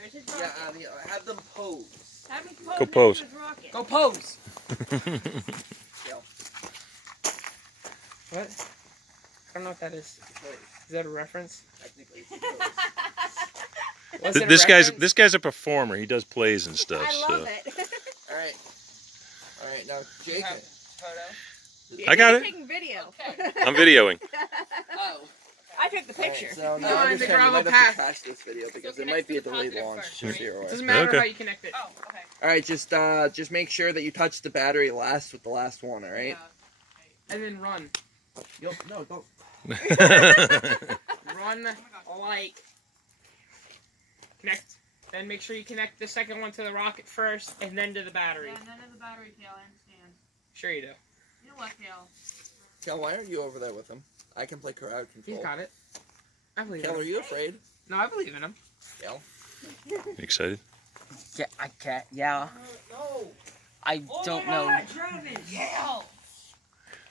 There's his Yeah, rocket. have them pose. Have him pose Go pose. next to his rocket. Go pose. Yeah. What? I don't know what that is. Is that a reference? Technically, it's a pose. Was it a This reference? guy's a performer. He does plays and stuff. I love so. it. All right. All right. Now, Jake. Have photo? I got He's it. taking video. I'm videoing. Oh. I took the All right, picture. so Oh, now and the understand you gravel might have to path. trash this video because So it might be a connect to the delayed positive launch. first, Just right? so you're aware. Doesn't matter Okay. how you connect it. Oh, okay. All right, just make sure that you touch the battery last with the last one. All right. And then run. No, don't. Run like. Connect. Then make sure you connect the second one to the rocket first, and then to the battery. Yeah, and then to the battery, Kale, I understand. Sure you do. You know what, Kale? Kel, why aren't you over there with him? I can play crowd control. He's got it. I believe Kel, in are him. you afraid? No, I believe in him. Kel. Excited? Yeah, I can't. Yeah, No. I don't know. Travis.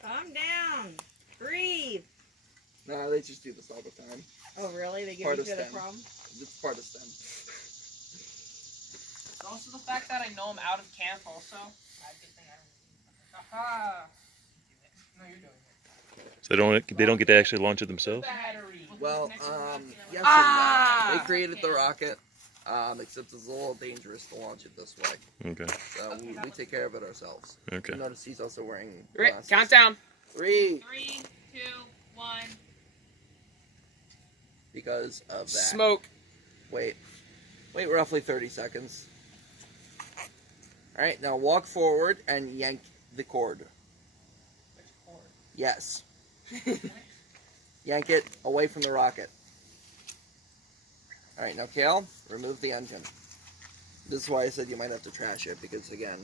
Calm down. Breathe. No, they just do this all the time. Oh, really? They give Part each of other STEM. problems? It's part of STEM. It's also the fact that I know him out of camp, also. Aha! No, you're doing it. So they don't get to actually launch it themselves? Battery. Well, yes Ah! and no. They created the rocket, except it's a little dangerous to launch it this way. Okay. So we take care of it ourselves. Okay. You notice he's also wearing Right, glasses. countdown. 3, 3, 2, 1. because of that. Smoke. Wait roughly 30 seconds. All right, now walk forward and yank the cord. Yes. Yank it away from the rocket. All right, now Kale, remove the engine. This is why I said you might have to trash it because again,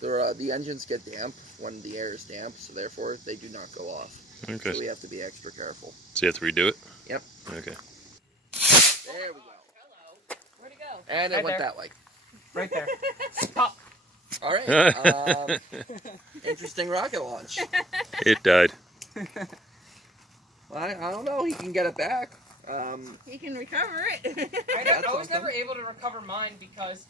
the engines get damp when the air is damp, so therefore they do not go off. Okay. So we have to be extra careful. So you have to redo it? Yep. Okay. There we go. Hello. Where'd it go? And it Right went there. that way. Right there. Stop. All right. Interesting rocket launch. It died. Well, I don't know. He can get it back. He can recover it. I was never able to recover mine because